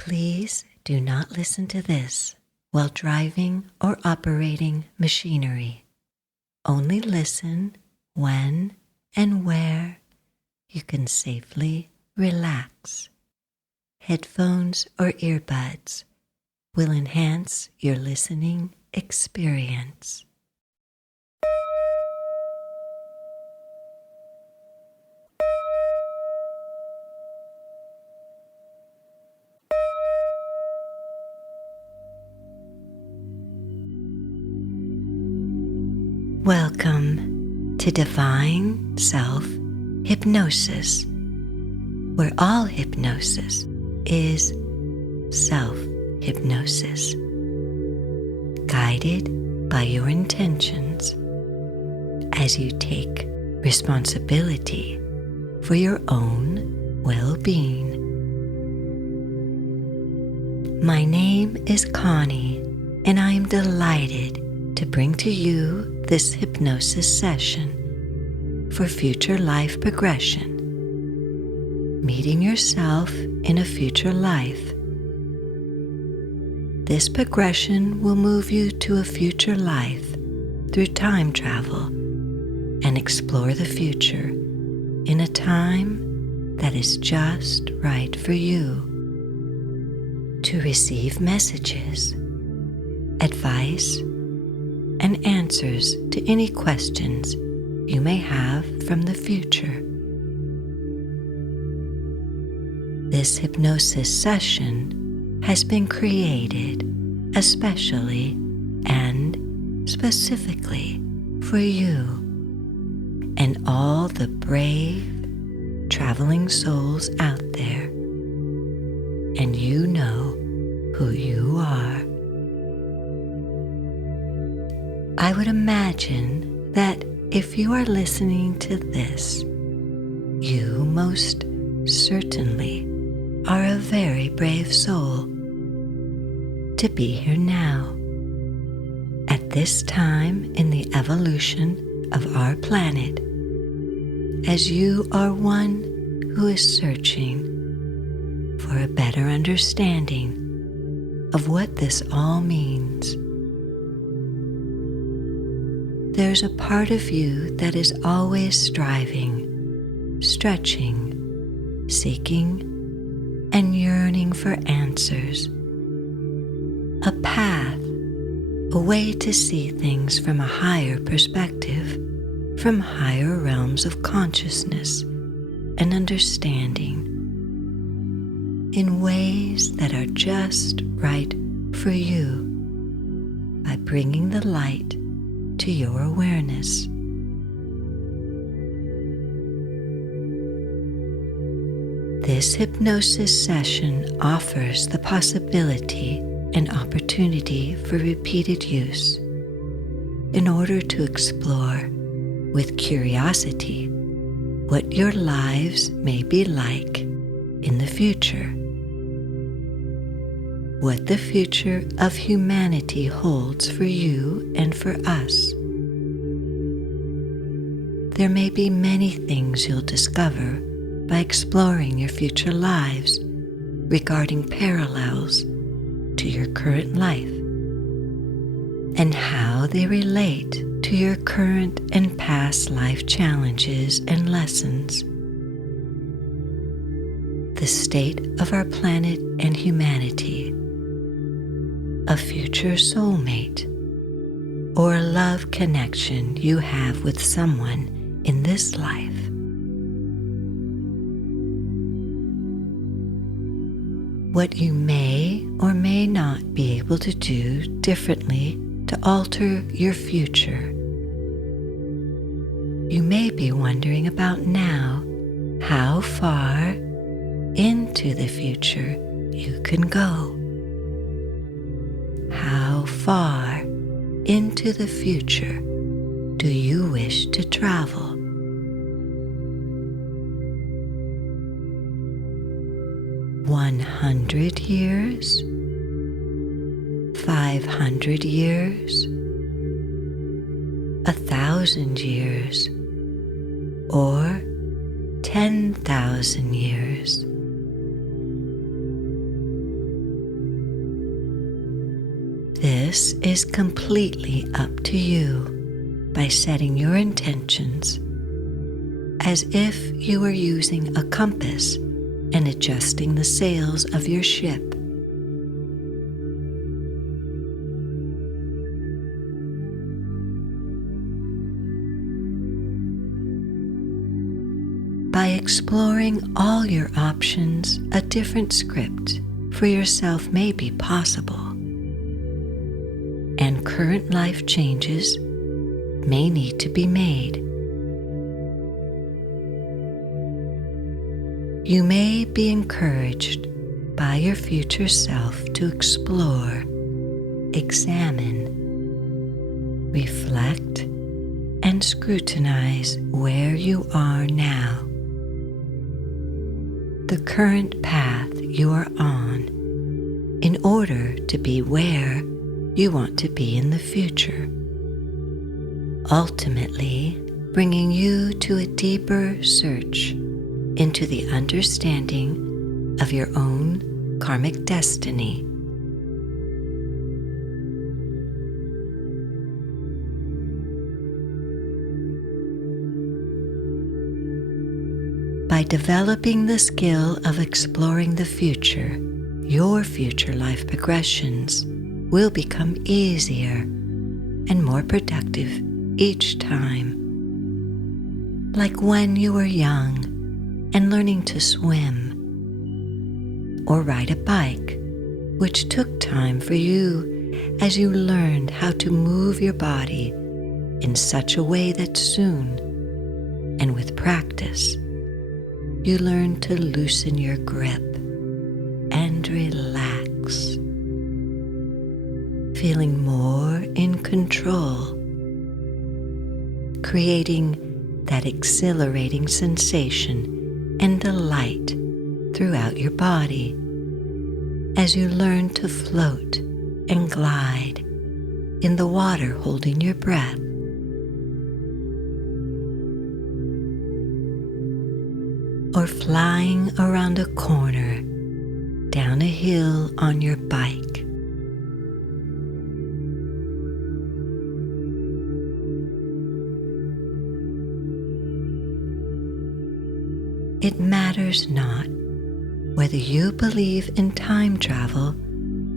Please do not listen to this while driving or operating machinery. Only listen when and where you can safely relax. Headphones or earbuds will enhance your listening experience. Welcome to Divine Self-Hypnosis, where all hypnosis is self-hypnosis, guided by your intentions as you take responsibility for your own well-being. My name is Connie, and I am delighted to bring to you this hypnosis session for future life progression, meeting yourself in a future life. This progression will move you to a future life through time travel and explore the future in a time that is just right for you. To receive messages, advice, and answers to any questions you may have from the future. This hypnosis session has been created especially and specifically for you and all the brave traveling souls out there, and you know who you are. I would imagine that if you are listening to this, you most certainly are a very brave soul to be here now, at this time in the evolution of our planet, as you are one who is searching for a better understanding of what this all means. There's a part of you that is always striving, stretching, seeking, and yearning for answers. A path, a way to see things from a higher perspective, from higher realms of consciousness and understanding, in ways that are just right for you, by bringing the light to your awareness. This hypnosis session offers the possibility and opportunity for repeated use in order to explore with curiosity what your lives may be like in the future, what the future of humanity holds for you and for us. There may be many things you'll discover by exploring your future lives regarding parallels to your current life and how they relate to your current and past life challenges and lessons. The state of our planet and humanity, a future soulmate, or a love connection you have with someone in this life. What you may or may not be able to do differently to alter your future. You may be wondering about now how far into the future you can go. How far into the future do you wish to travel? "100 years? 500 years? 1,000 years? Or 10,000 years? This is completely up to you by setting your intentions as if you were using a compass and adjusting the sails of your ship. By exploring all your options, a different script for yourself may be possible, and current life changes may need to be made. You may be encouraged by your future self to explore, examine, reflect, and scrutinize where you are now. The current path you are on in order to be where you want to be in the future, ultimately bringing you to a deeper search into the understanding of your own karmic destiny. By developing the skill of exploring the future, your future life progressions will become easier and more productive each time. Like when you were young and learning to swim or ride a bike, which took time for you as you learned how to move your body in such a way that soon, and with practice, you learn to loosen your grip and relax, feeling more in control, creating that exhilarating sensation and delight throughout your body as you learn to float and glide in the water holding your breath. Or flying around a corner, down a hill on your bike. It matters not whether you believe in time travel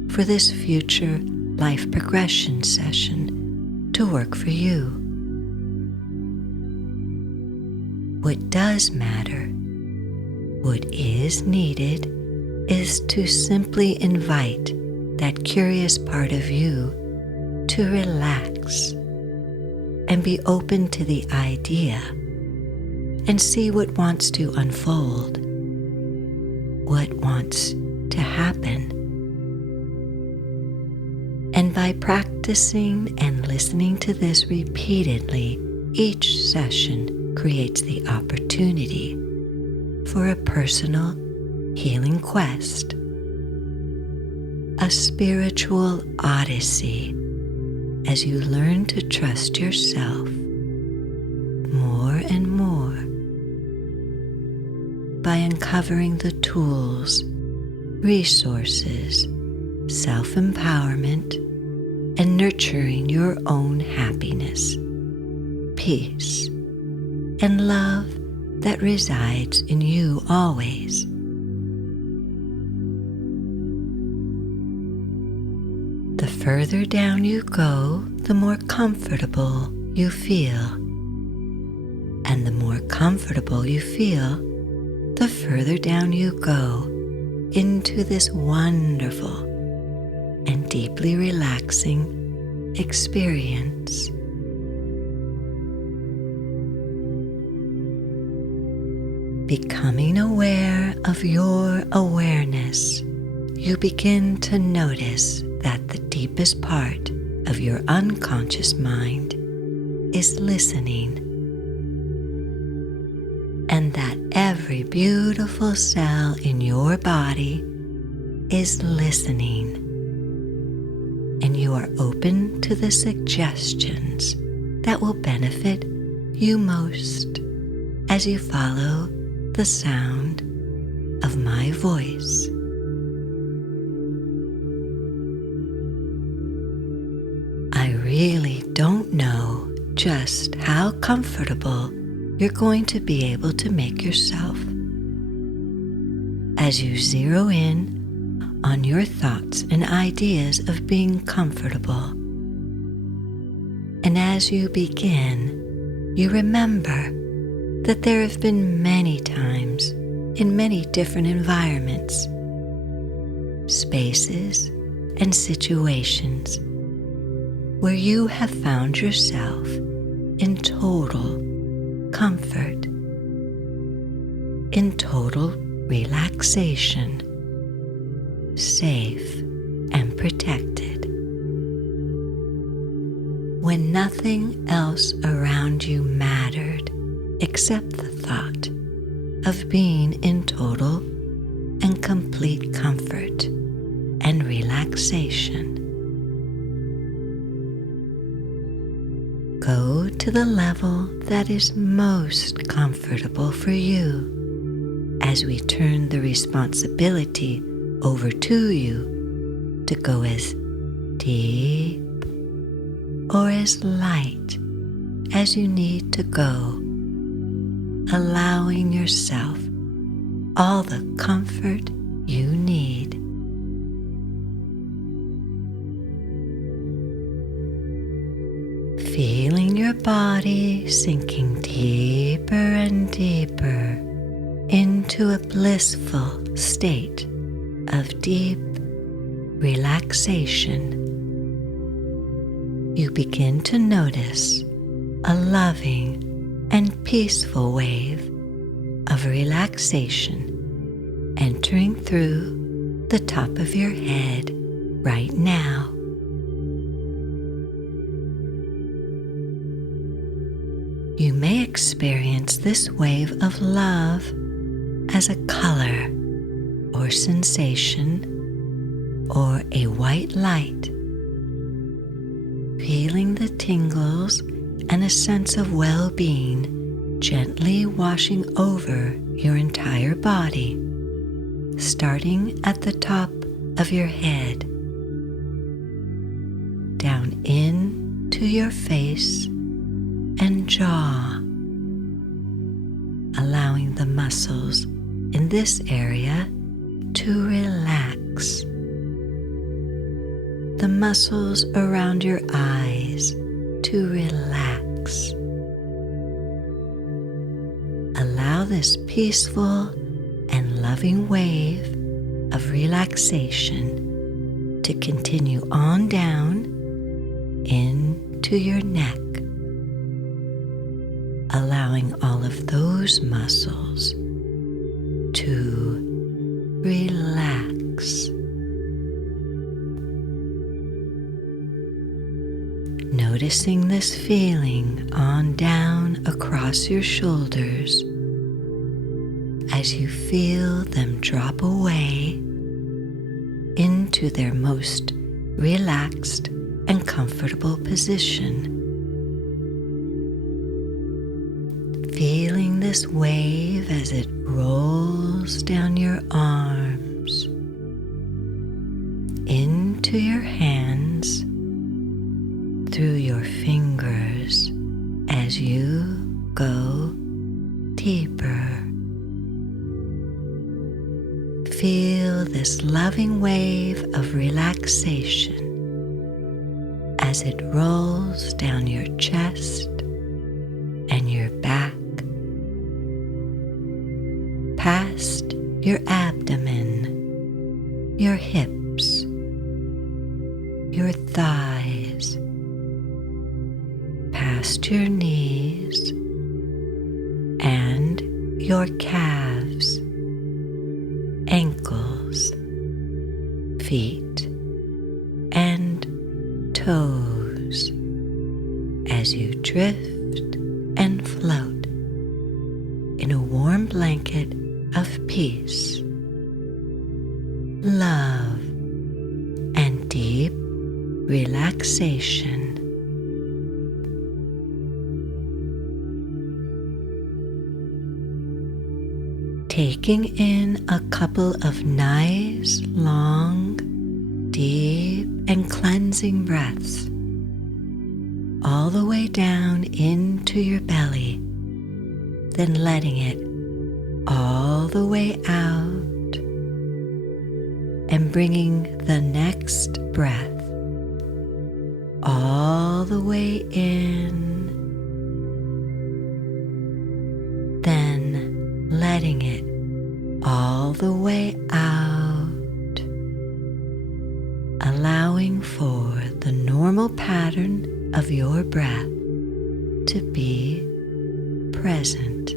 for this future life progression session to work for you. What does matter, what is needed, is to simply invite that curious part of you to relax and be open to the idea and see what wants to unfold, what wants to happen. And by practicing and listening to this repeatedly, each session creates the opportunity for a personal healing quest, a spiritual odyssey as you learn to trust yourself more and more by uncovering the tools, resources, self-empowerment, and nurturing your own happiness, peace, and love that resides in you always. The further down you go, the more comfortable you feel. And the more comfortable you feel, the further down you go into this wonderful and deeply relaxing experience. Becoming aware of your awareness, you begin to notice that the deepest part of your unconscious mind is listening, and that every beautiful cell in your body is listening, and you are open to the suggestions that will benefit you most as you follow the sound of my voice. really don't know just how comfortable you're going to be able to make yourself. As you zero in on your thoughts and ideas of being comfortable, and as you begin, you remember that there have been many times in many different environments, spaces, and situations where you have found yourself in total comfort, in total relaxation, safe and protected, when nothing else around you mattered except the thought of being in total and complete comfort and relaxation. Go to the level that is most comfortable for you as we turn the responsibility over to you to go as deep or as light as you need to go, allowing yourself all the comfort you need. Feeling your body sinking deeper and deeper into a blissful state of deep relaxation, you begin to notice a loving and peaceful wave of relaxation entering through the top of your head right now. You may experience this wave of love as a color or sensation or a white light, feeling the tingles and a sense of well-being gently washing over your entire body, starting at the top of your head, down into your face and jaw, allowing the muscles in this area to relax. The muscles around your eyes to relax. Allow this peaceful and loving wave of relaxation to continue on down into your neck, allowing all of those muscles to relax. Noticing this feeling on down across your shoulders as you feel them drop away into their most relaxed and comfortable position. Feeling this wave as it rolls down your arms, into your hands, through your fingers as you go deeper. Feel this loving wave of relaxation as it rolls down your chest and your back, past your abdomen, your hips, your thighs, past your knees and your calves, ankles, feet, and toes as you drift and float in a warm blanket of peace, love, and deep relaxation. Taking in a couple of nice, long, deep, and cleansing breaths, all the way down into your belly, then letting it all the way out and bringing the next breath all the way in, then letting it all the way out, allowing for the normal pattern of your breath to be present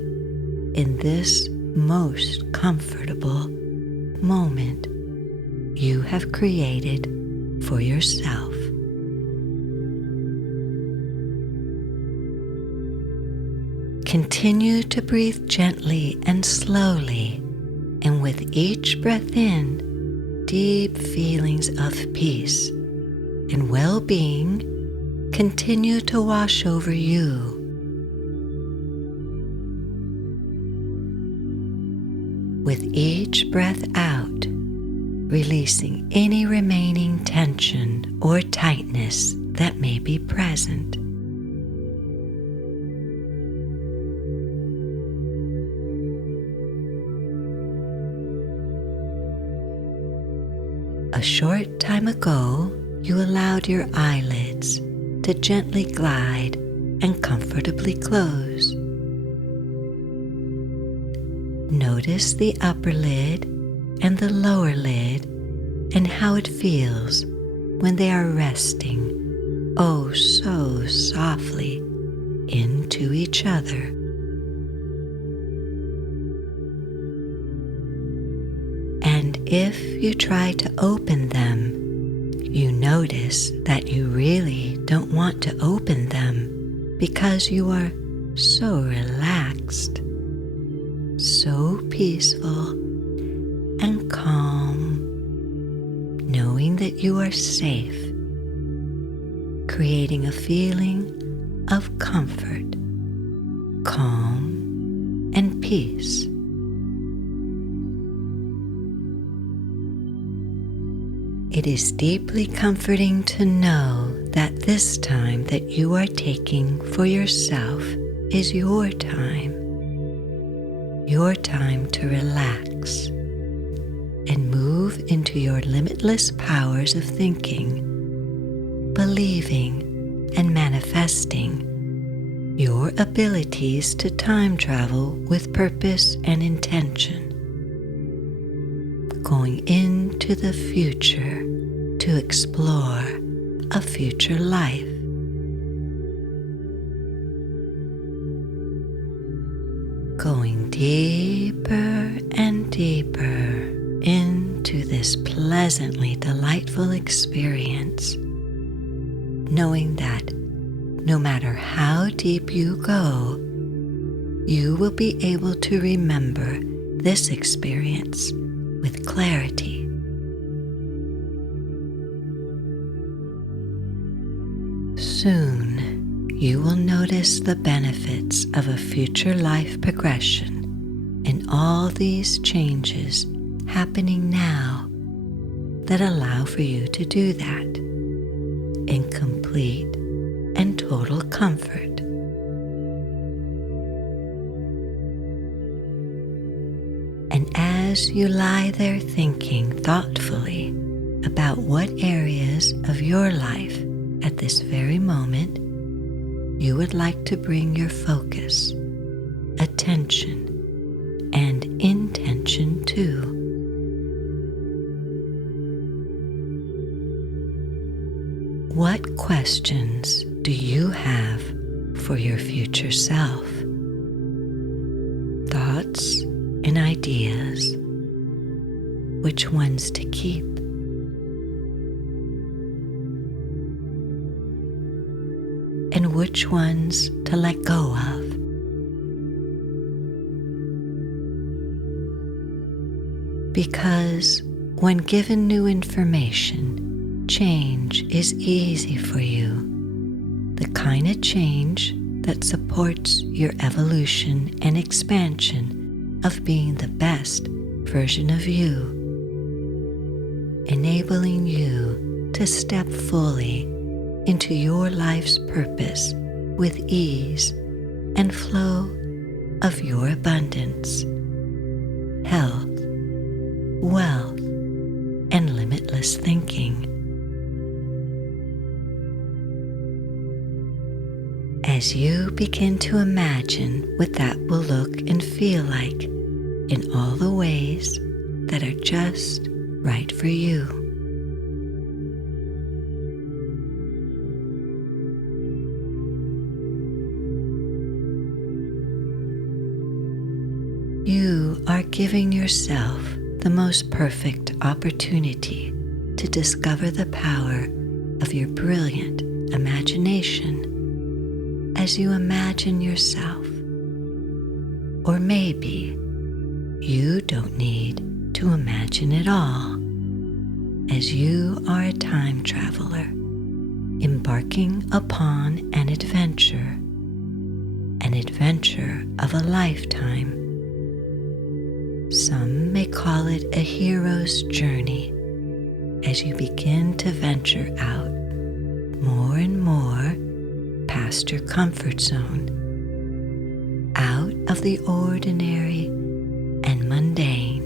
in this most comfortable moment you have created for yourself. Continue to breathe gently and slowly, and with each breath in, deep feelings of peace and well-being continue to wash over you. With each breath out, releasing any remaining tension or tightness that may be present. A short time ago, you allowed your eyelids to gently glide and comfortably close. Notice the upper lid and the lower lid and how it feels when they are resting oh so softly into each other. And if you try to open them, you notice that you really don't want to open them because you are so relaxed, so peaceful and calm, knowing that you are safe, creating a feeling of comfort, calm, and peace. It is deeply comforting to know that this time that you are taking for yourself is your time to relax and move into your limitless powers of thinking, believing, and manifesting your abilities to time travel with purpose and intention, going into the future to explore a future life. Going deeper and deeper into this pleasantly delightful experience, knowing that no matter how deep you go, you will be able to remember this experience with clarity. Soon, you will notice the benefits of a future life progression and all these changes happening now that allow for you to do that in complete and total comfort. And as you lie there thinking thoughtfully about what areas of your life at this very moment you would like to bring your focus, attention, and intention to. What questions do you have for your future self? Thoughts and ideas, which ones to keep? And which ones to let go of? Because when given new information, change is easy for you. The kind of change that supports your evolution and expansion of being the best version of you, enabling you to step fully into your life's purpose with ease and flow of your abundance, health, wealth, and limitless thinking. As you begin to imagine what that will look and feel like in all the ways that are just right for you. You are giving yourself the most perfect opportunity to discover the power of your brilliant imagination as you imagine yourself. Or maybe you don't need to imagine it all, as you are a time traveler embarking upon an adventure of a lifetime. Some may call it a hero's journey as you begin to venture out more and more past your comfort zone, out of the ordinary and mundane,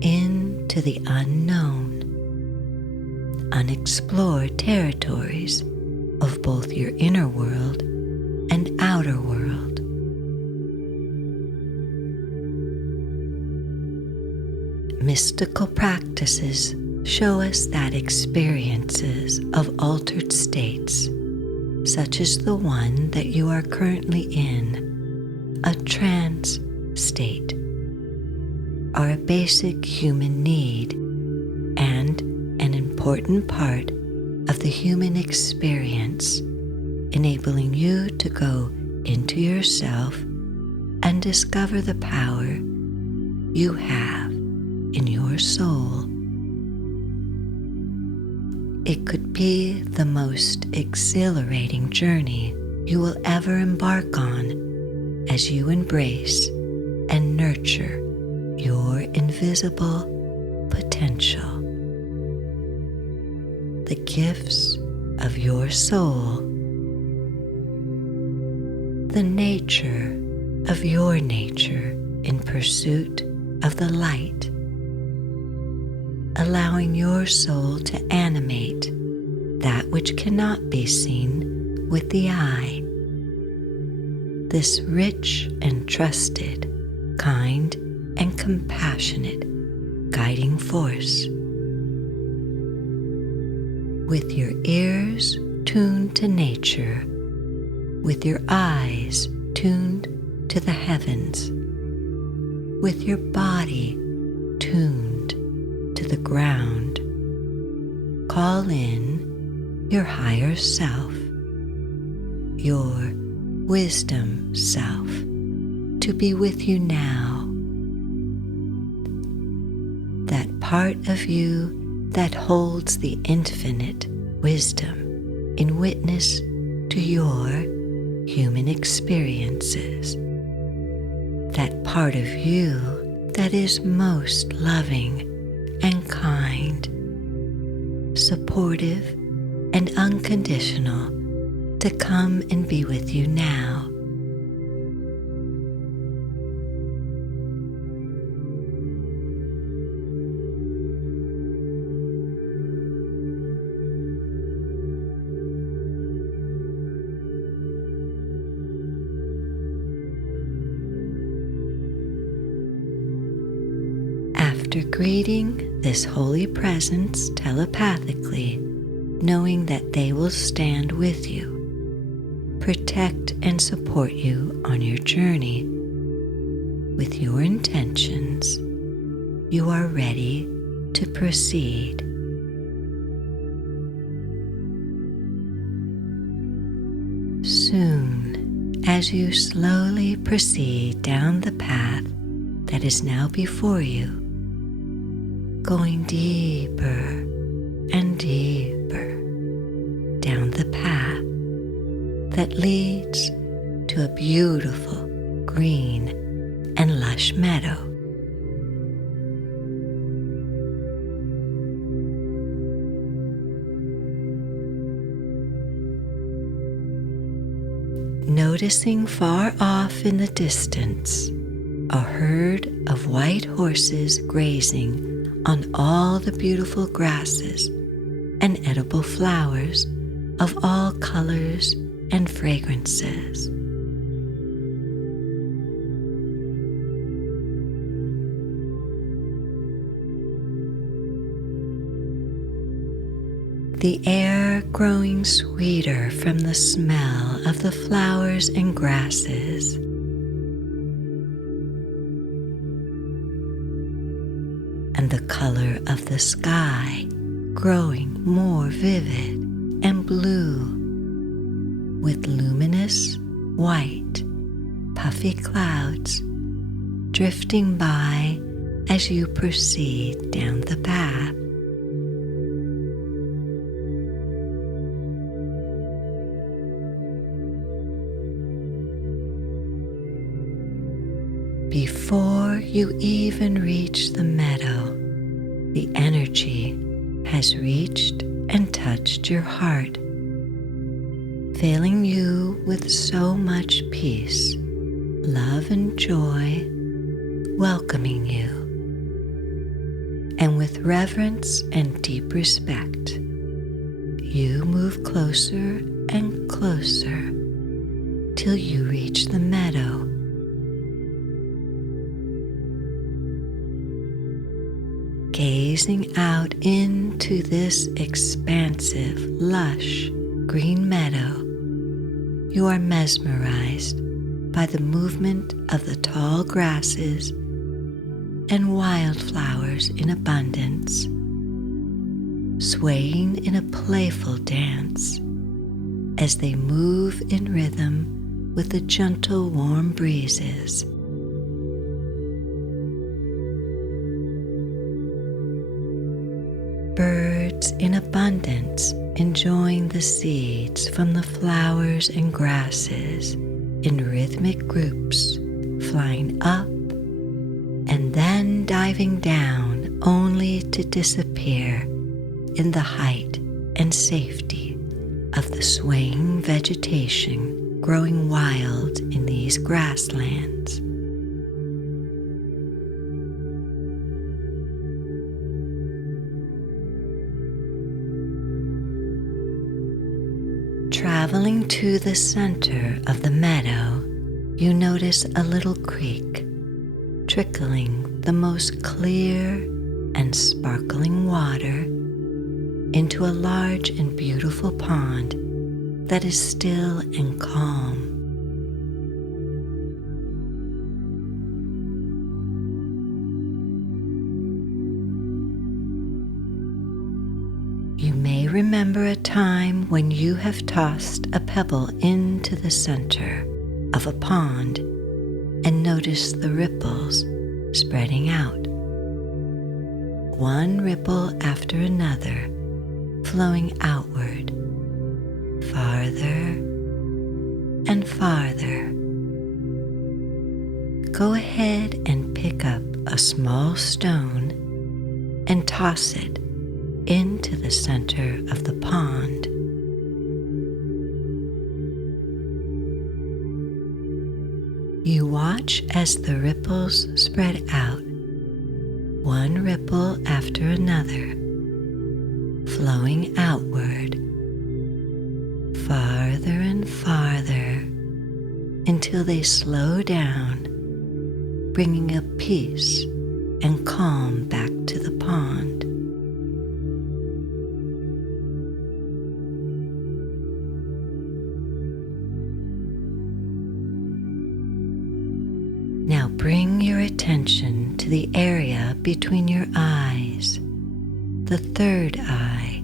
into the unknown, unexplored territories of both your inner world and outer world. Mystical practices show us that experiences of altered states, such as the one that you are currently in, a trance state, are a basic human need and an important part of the human experience, enabling you to go into yourself and discover the power you have in your soul. It could be the most exhilarating journey you will ever embark on as you embrace and nurture your invisible potential. The gifts of your soul, the nature of your nature in pursuit of the light, allowing your soul to animate that which cannot be seen with the eye. This rich and trusted, kind and compassionate guiding force. With your ears tuned to nature, with your eyes tuned to the heavens, with your body tuned to the ground, call in your higher self, your wisdom self, to be with you now. That part of you that holds the infinite wisdom in witness to your human experiences. That part of you that is most loving and kind, supportive and unconditional, to come and be with you now. After greeting this holy presence telepathically, knowing that they will stand with you, protect and support you on your journey, with your intentions, you are ready to proceed. Soon, as you slowly proceed down the path that is now before you, going deeper and deeper down the path that leads to a beautiful green and lush meadow. noticing far off in the distance a herd of white horses grazing on all the beautiful grasses and edible flowers of all colors and fragrances. The air growing sweeter from the smell of the flowers and grasses. And the color of the sky growing more vivid and blue, with luminous white, puffy clouds drifting by as you proceed down the path. Before you even reach the meadow, the energy has reached and touched your heart, filling you with so much peace, love, and joy, welcoming you. And with reverence and deep respect, you move closer and closer till you reach the meadow. Gazing out into this expansive, lush, green meadow, you are mesmerized by the movement of the tall grasses and wildflowers in abundance, swaying in a playful dance as they move in rhythm with the gentle, warm breezes. Birds in abundance enjoying the seeds from the flowers and grasses in rhythmic groups, flying up and then diving down only to disappear in the height and safety of the swaying vegetation growing wild in these grasslands. Traveling to the center of the meadow, you notice a little creek trickling the most clear and sparkling water into a large and beautiful pond that is still and calm. You may remember a time when you have tossed a pebble into the center of a pond and noticed the ripples spreading out, one ripple after another, flowing outward, farther and farther. Go ahead and pick up a small stone and toss it into the center of the pond. You watch as the ripples spread out, one ripple after another, flowing outward, farther and farther, until they slow down, bringing a peace and calm back to the pond. Now bring your attention to the area between your eyes, the third eye.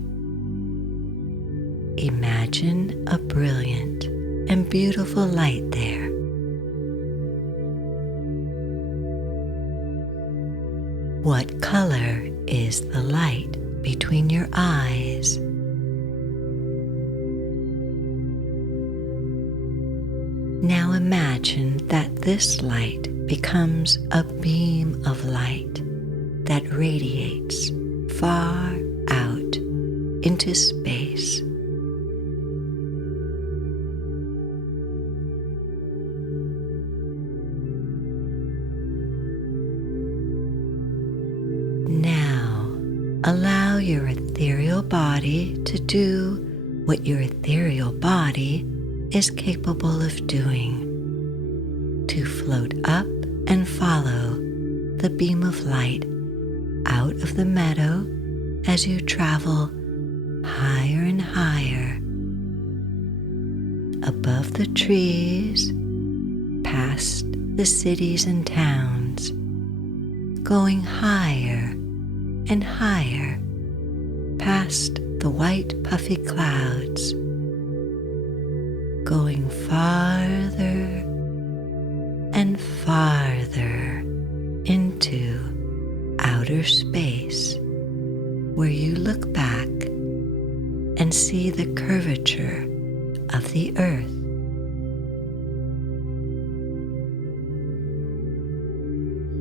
Imagine a brilliant and beautiful light there. What color is the light between your eyes? Now imagine that this light becomes a beam of light that radiates far out into space. allow your ethereal body to do what your ethereal body is capable of doing, to float up and follow the beam of light out of the meadow as you travel higher and higher above the trees, past the cities and towns, going higher and higher past the white puffy clouds, going farther and farther into outer space, where you look back and see the curvature of the earth.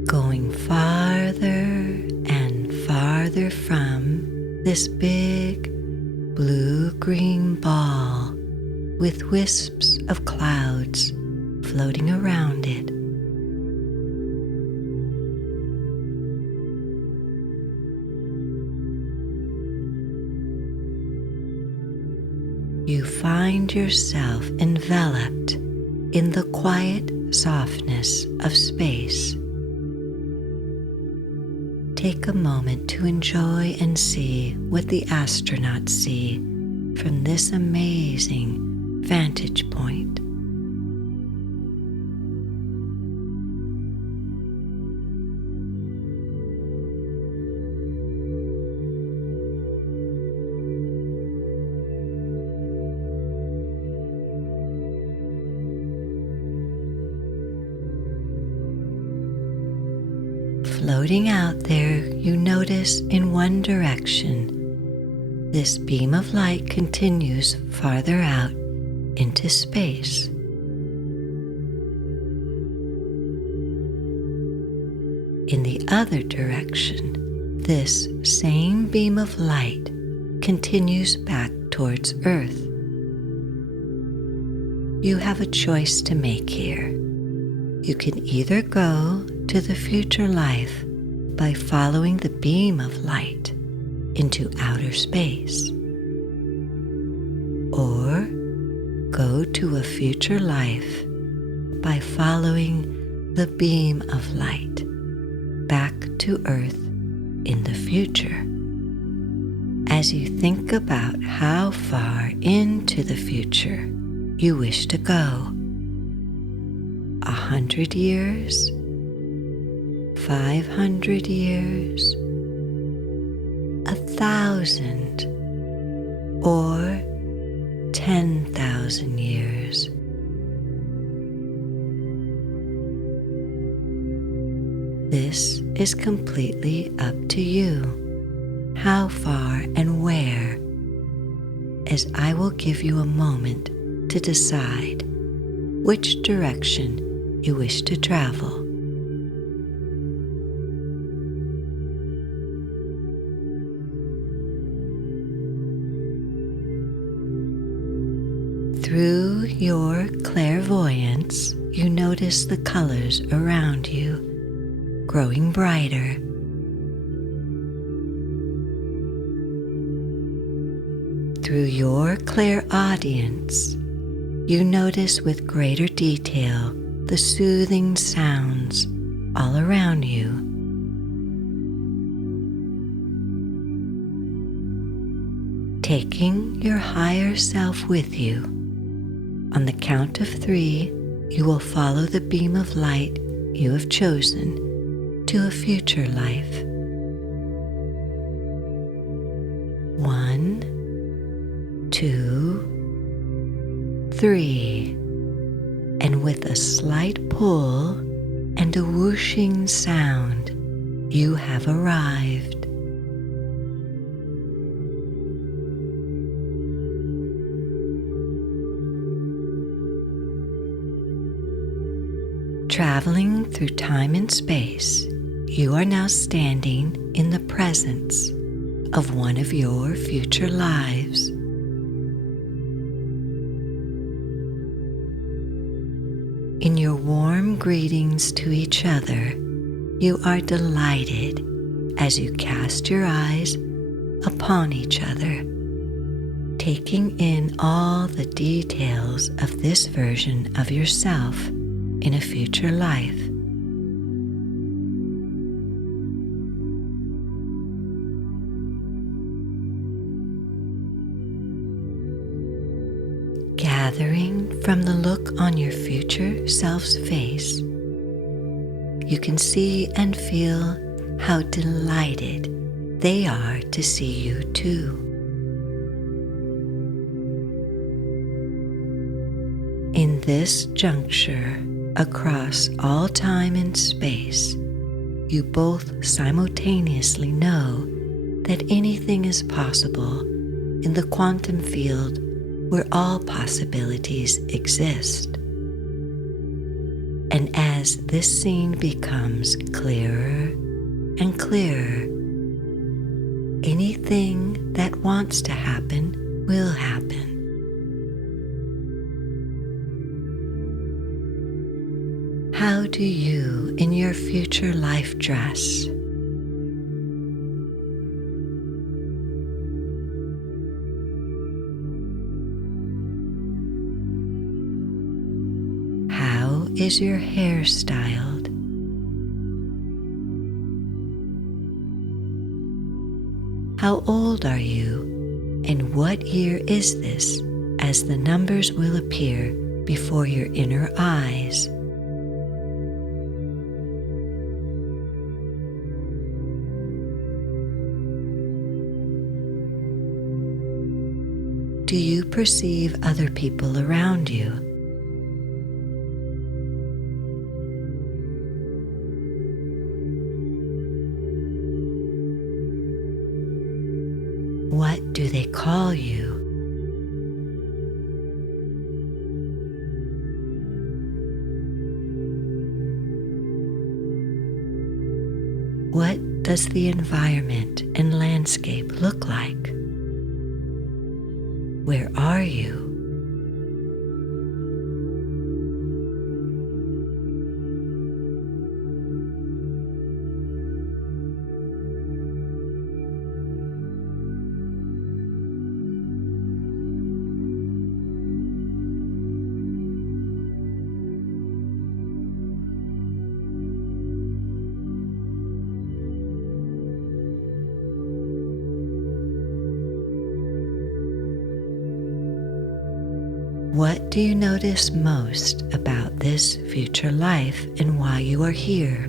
Going farther and farther from this big blue-green ball with wisps of clouds floating around it. You find yourself enveloped in the quiet softness of space. Take a moment to enjoy and see what the astronauts see from this amazing vantage point. Floating out there, you notice in one direction, this beam of light continues farther out into space. In the other direction, this same beam of light continues back towards Earth. You have a choice to make here. You can either go to the future life by following the beam of light into outer space, or go to a future life by following the beam of light back to Earth in the future. As you think about how far into the future you wish to go, 100 years, 500 years, 1,000, or 10,000 years. This is completely up to you, how far and where, as I will give you a moment to decide which direction you wish to travel. Through your clairvoyance, you notice the colors around you growing brighter. Through your clairaudience, you notice with greater detail the soothing sounds all around you. Taking your higher self with you, on the count of 3, you will follow the beam of light you have chosen to a future life. 1, 2, 3, and with a slight pull and a whooshing sound, you have arrived. Traveling through time and space, you are now standing in the presence of one of your future lives. In your warm greetings to each other, you are delighted as you cast your eyes upon each other, taking in all the details of this version of yourself in a future life. Gathering from the look on your future self's face, you can see and feel how delighted they are to see you too. In this juncture, across all time and space, you both simultaneously know that anything is possible in the quantum field where all possibilities exist. And as this scene becomes clearer and clearer, anything that wants to happen will happen. How do you in your future life dress? How is your hair styled? How old are you, and what year is this, as the numbers will appear before your inner eyes? Do you perceive other people around you? What do they call you? What does the environment and landscape look like? Where are you? What do you notice most about this future life and why you are here?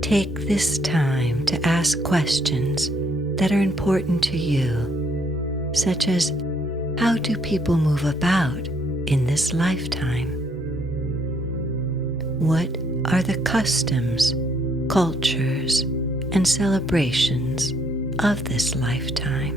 Take this time to ask questions that are important to you, such as, how do people move about in this lifetime? What are the customs, cultures, and celebrations of this lifetime?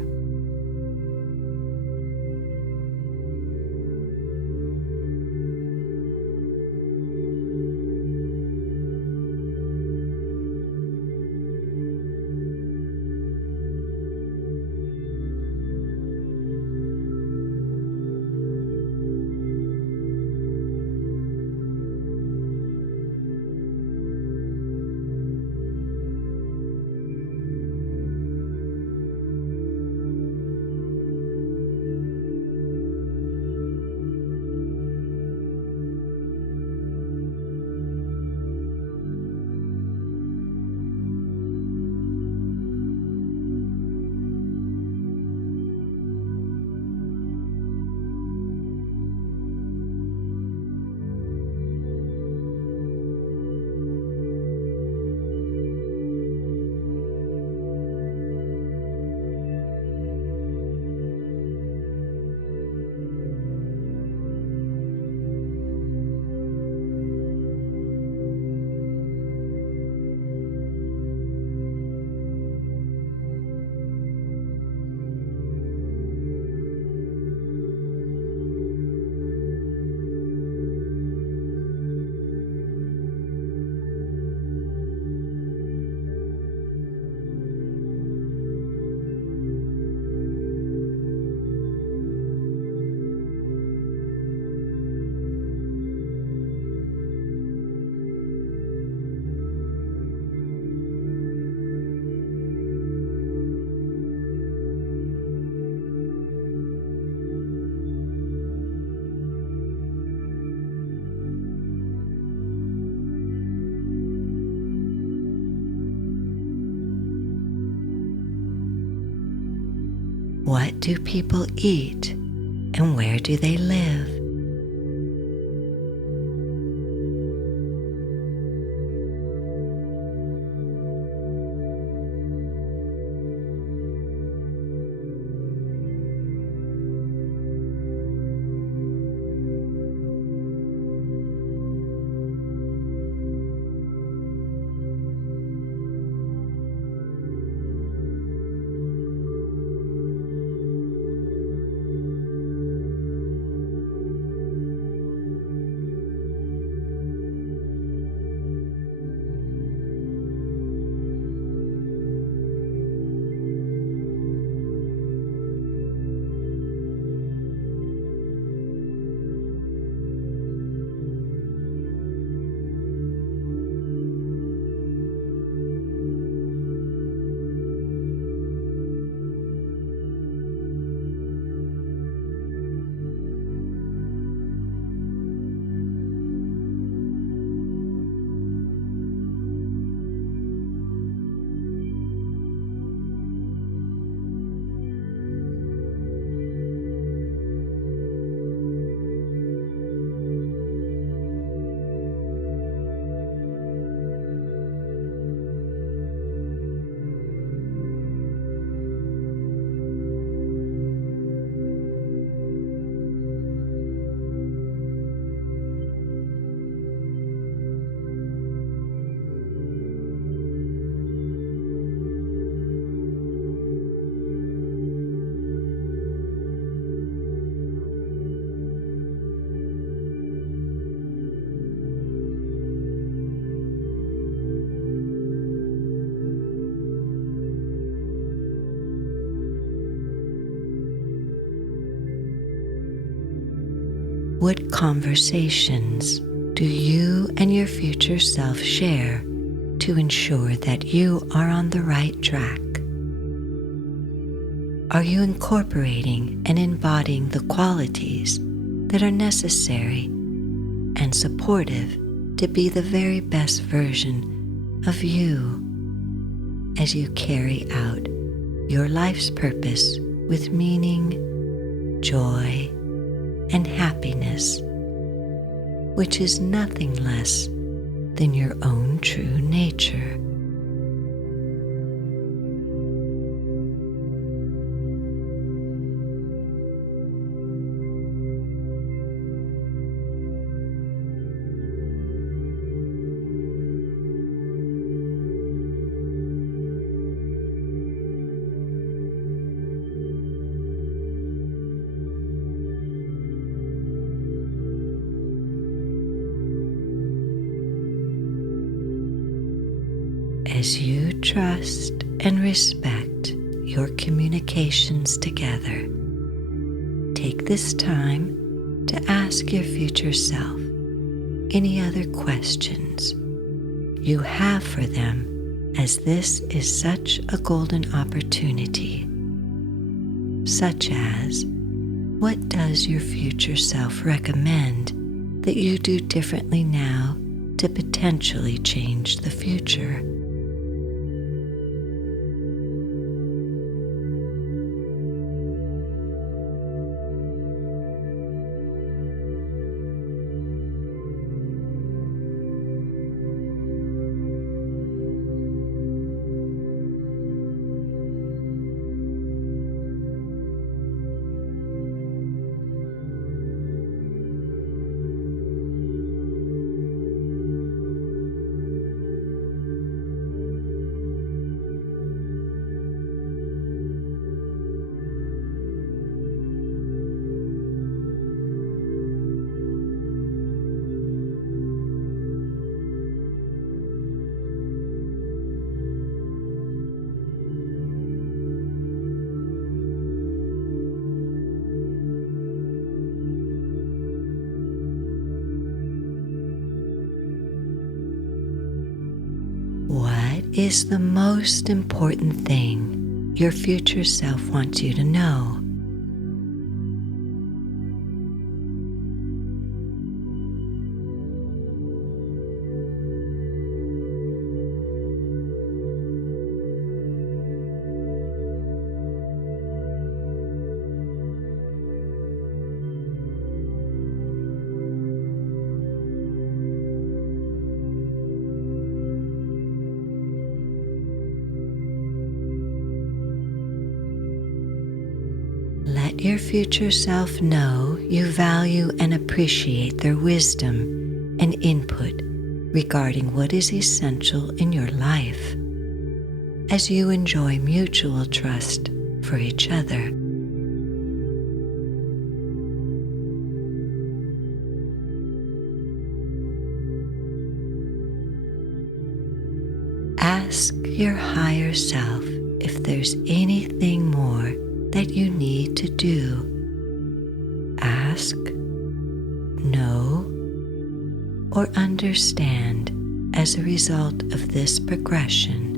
What do people eat and where do they live? What conversations do you and your future self share to ensure that you are on the right track? Are you incorporating and embodying the qualities that are necessary and supportive to be the very best version of you as you carry out your life's purpose with meaning, joy, and happiness, which is nothing less than your own true nature? As you trust and respect your communications together, take this time to ask your future self any other questions you have for them, as this is such a golden opportunity, such as, what does your future self recommend that you do differently now to potentially change the future? What is the most important thing your future self wants you to know? Let your future self know you value and appreciate their wisdom and input regarding what is essential in your life, as you enjoy mutual trust for each other. Ask your higher self if there's anything more that you need to do. Ask, know, or understand as a result of this progression.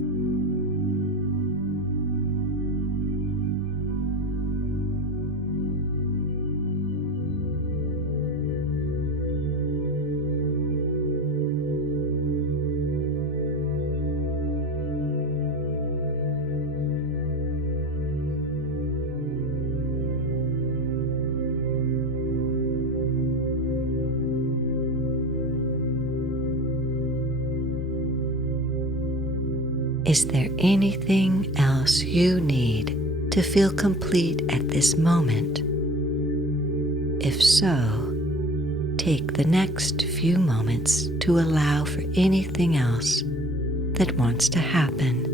Is there anything else you need to feel complete at this moment? If so, take the next few moments to allow for anything else that wants to happen.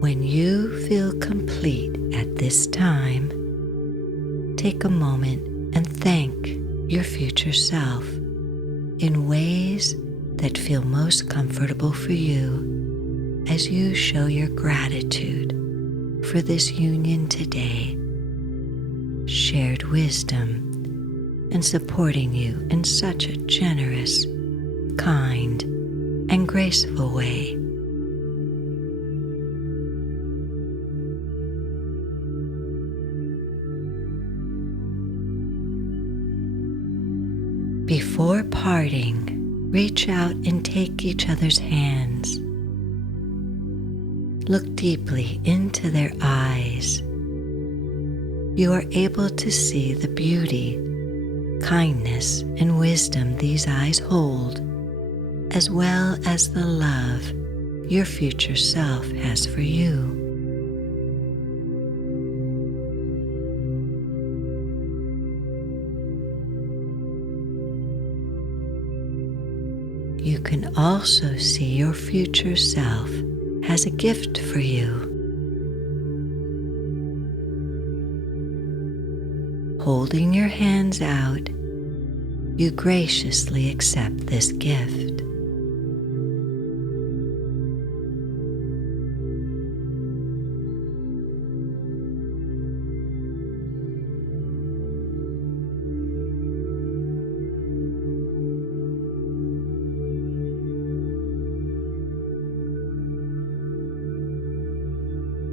When you feel complete at this time, take a moment and thank your future self in ways that feel most comfortable for you as you show your gratitude for this union today, shared wisdom, and supporting you in such a generous, kind, and graceful way. Before parting, reach out and take each other's hands. Look deeply into their eyes. You are able to see the beauty, kindness, and wisdom these eyes hold, as well as the love your future self has for you. You can also see your future self has a gift for you. Holding your hands out, you graciously accept this gift.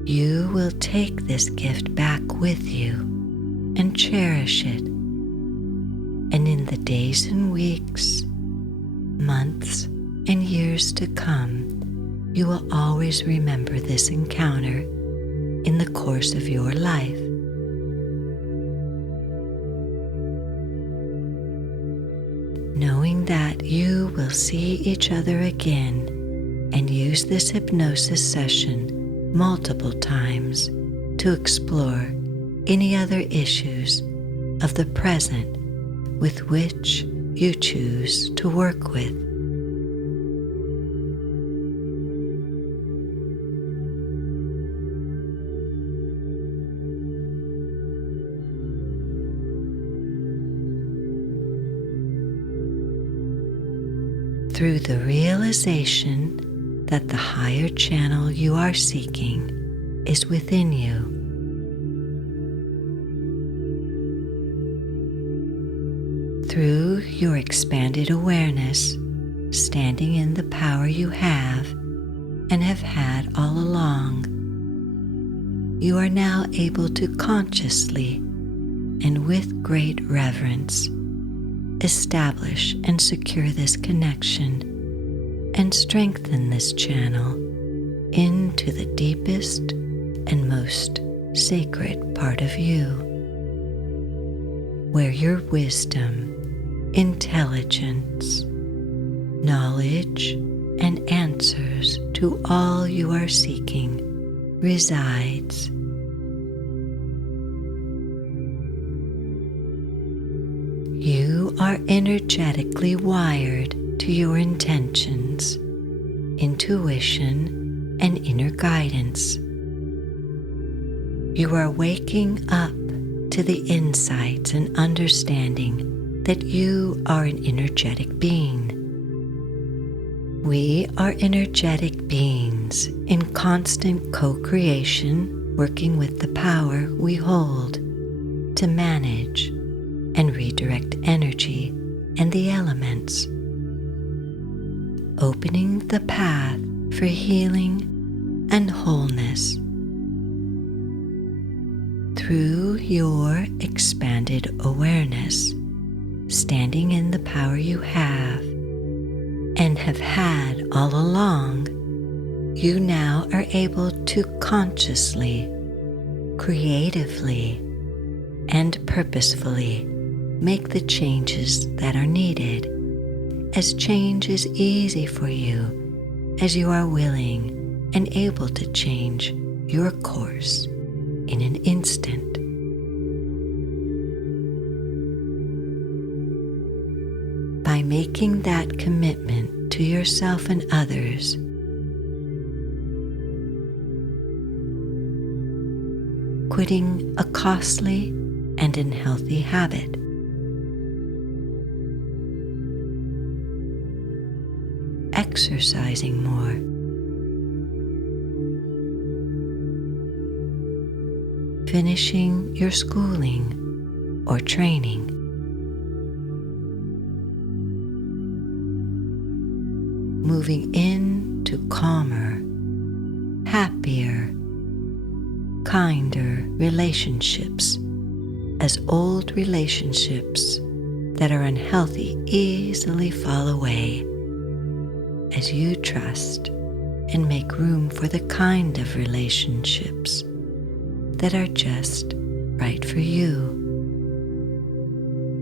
You will take this gift back with you and cherish it. And in the days and weeks, months, and years to come, you will always remember this encounter in the course of your life. Knowing that you will see each other again and use this hypnosis session multiple times to explore any other issues of the present with which you choose to work with. through the realization that the higher channel you are seeking is within you. Through your expanded awareness, standing in the power you have and have had all along, you are now able to consciously and with great reverence establish and secure this connection and strengthen this channel into the deepest and most sacred part of you, where your wisdom, intelligence, knowledge, and answers to all you are seeking resides. You are energetically wired to your intentions, intuition, and inner guidance. You are waking up to the insights and understanding that you are an energetic being. We are energetic beings in constant co-creation, working with the power we hold to manage and redirect energy and the elements, opening the path for healing and wholeness. Through your expanded awareness, standing in the power you have and have had all along, you now are able to consciously, creatively, and purposefully make the changes that are needed, as change is easy for you as you are willing and able to change your course in an instant. By making that commitment to yourself and others, quitting a costly and unhealthy habit, exercising more, finishing your schooling or training, moving into calmer, happier, kinder relationships, as old relationships that are unhealthy easily fall away, as you trust and make room for the kind of relationships that are just right for you.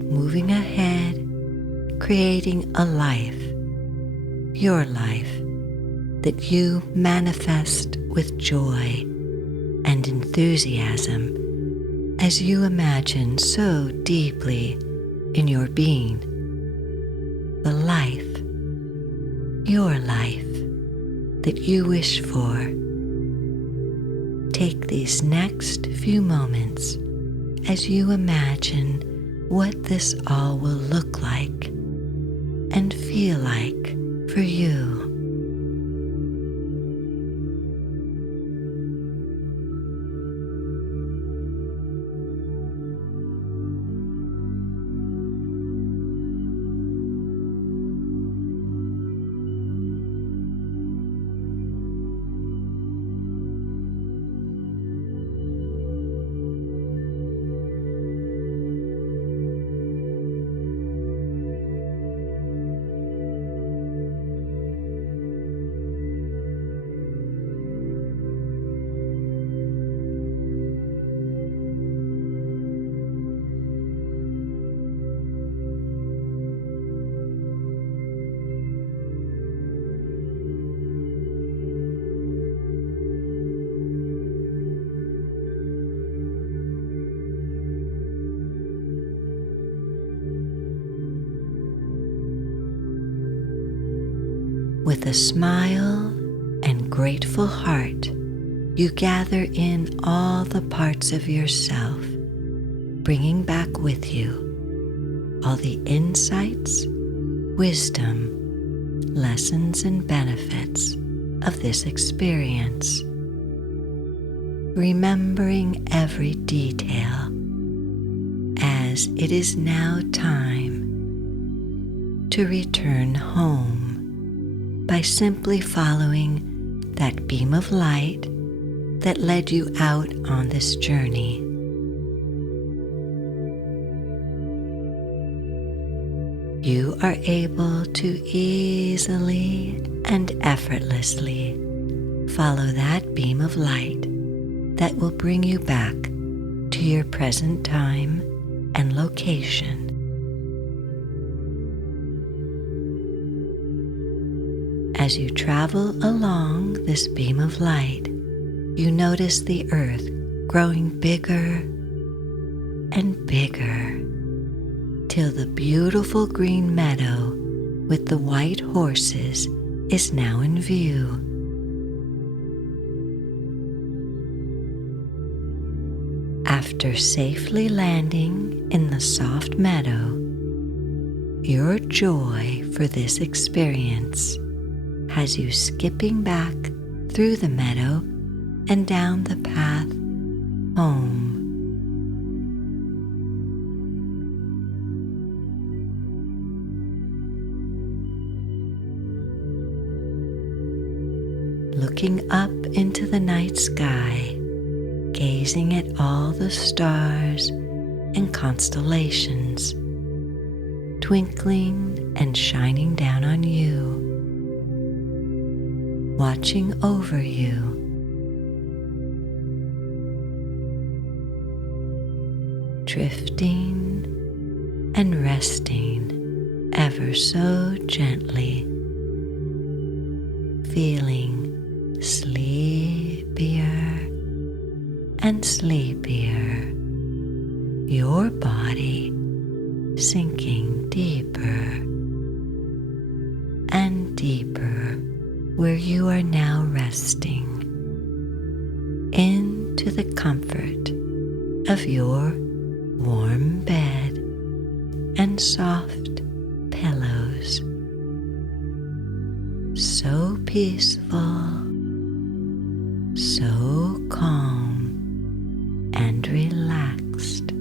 Moving ahead, creating a life, your life, that you manifest with joy and enthusiasm as you imagine so deeply in your being the life, your life, that you wish for. Take these next few moments as you imagine what this all will look like and feel like for you. With a smile and grateful heart, you gather in all the parts of yourself, bringing back with you all the insights, wisdom, lessons and benefits of this experience, remembering every detail as it is now time to return home by simply following that beam of light that led you out on this journey. You are able to easily and effortlessly follow that beam of light that will bring you back to your present time and location. As you travel along this beam of light, you notice the earth growing bigger and bigger till the beautiful green meadow with the white horses is now in view. After safely landing in the soft meadow, your joy for this experience has you skipping back through the meadow and down the path home. Looking up into the night sky, gazing at all the stars and constellations, twinkling and shining down on you, watching over you. Drifting and resting ever so gently, feeling sleepier and sleepier, your body sinking deeper and deeper where you are now resting, into the comfort of your warm bed and soft pillows. So peaceful, so calm and relaxed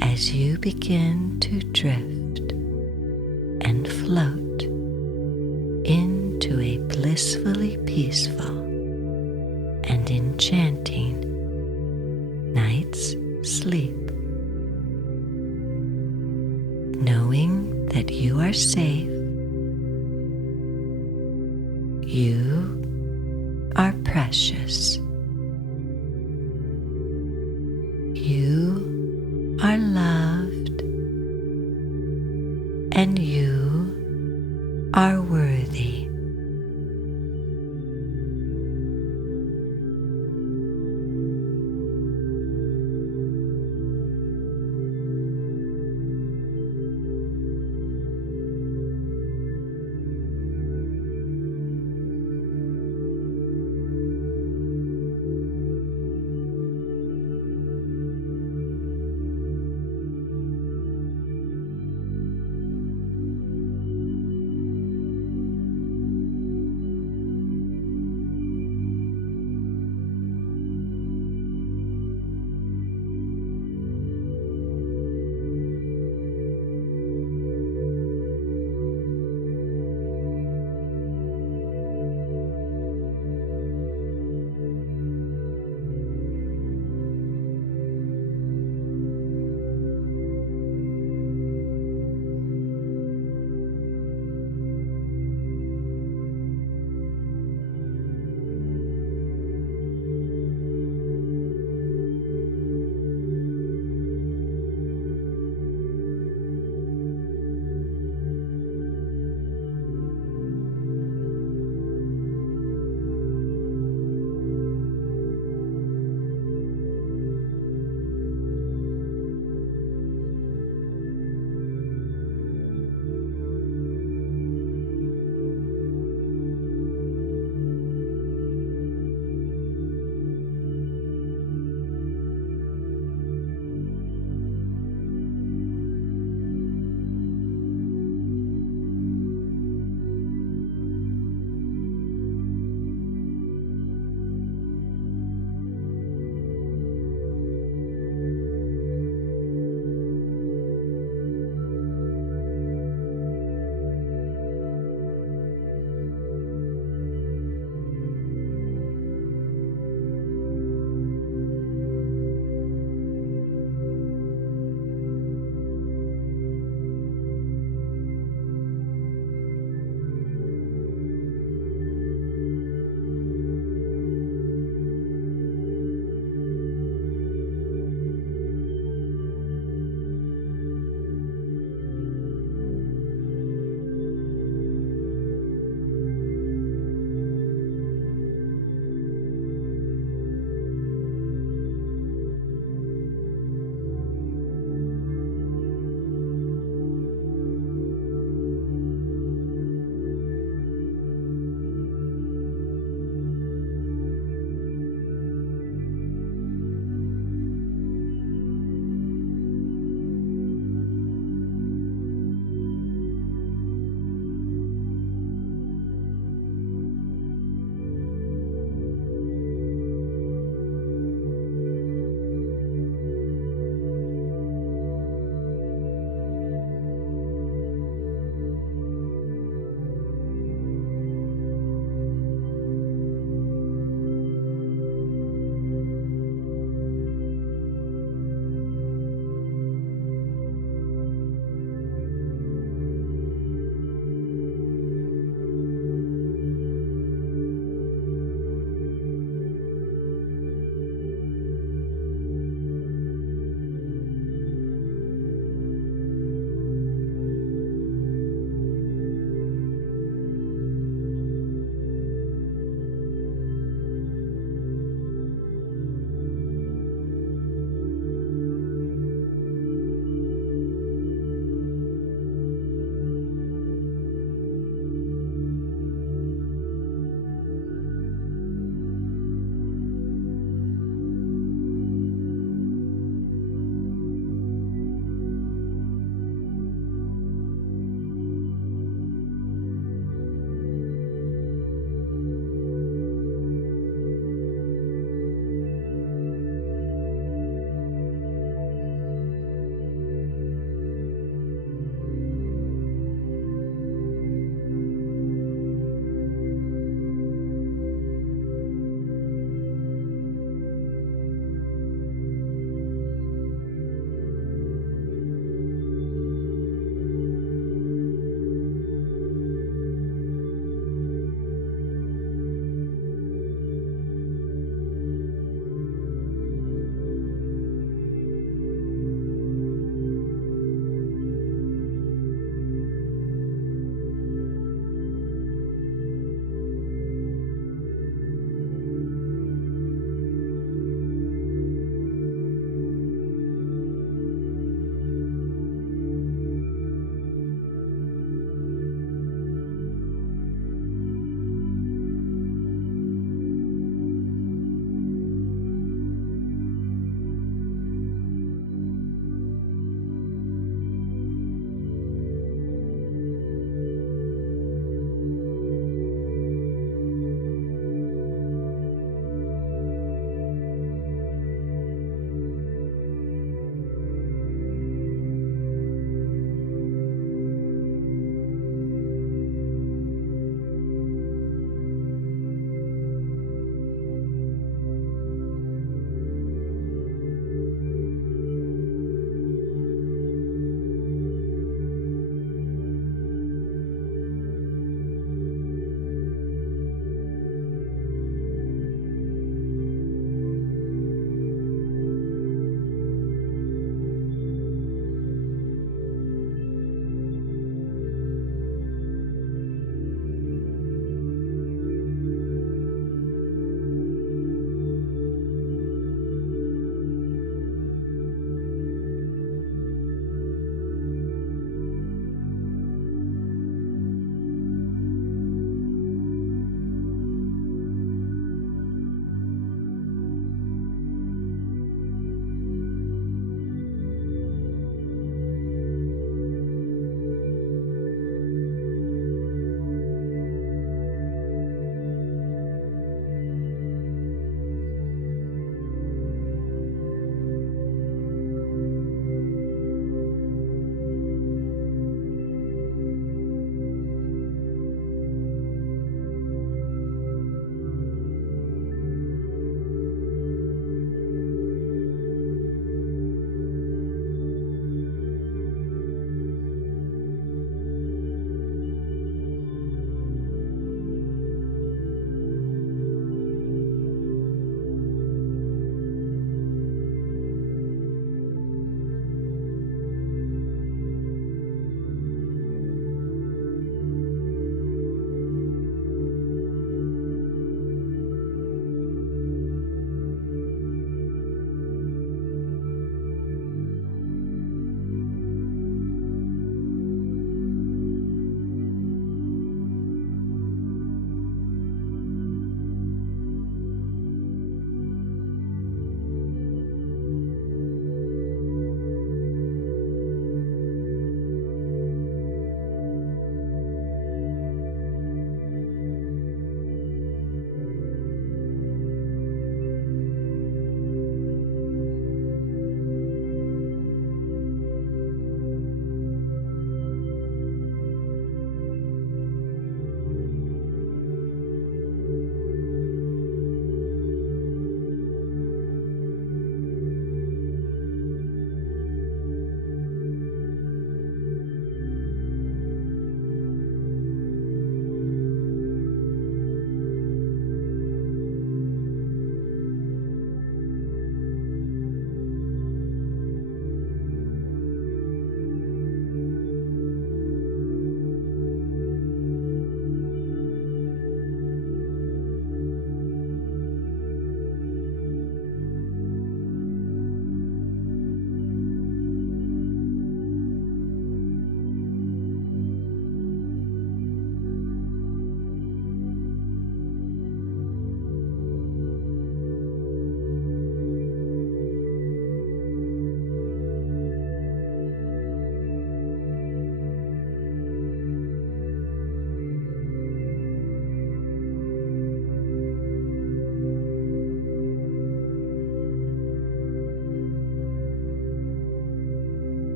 as you begin to drift and float into a blissfully peaceful and enchanting night's sleep, knowing that you are safe, you are precious, you are loved, and you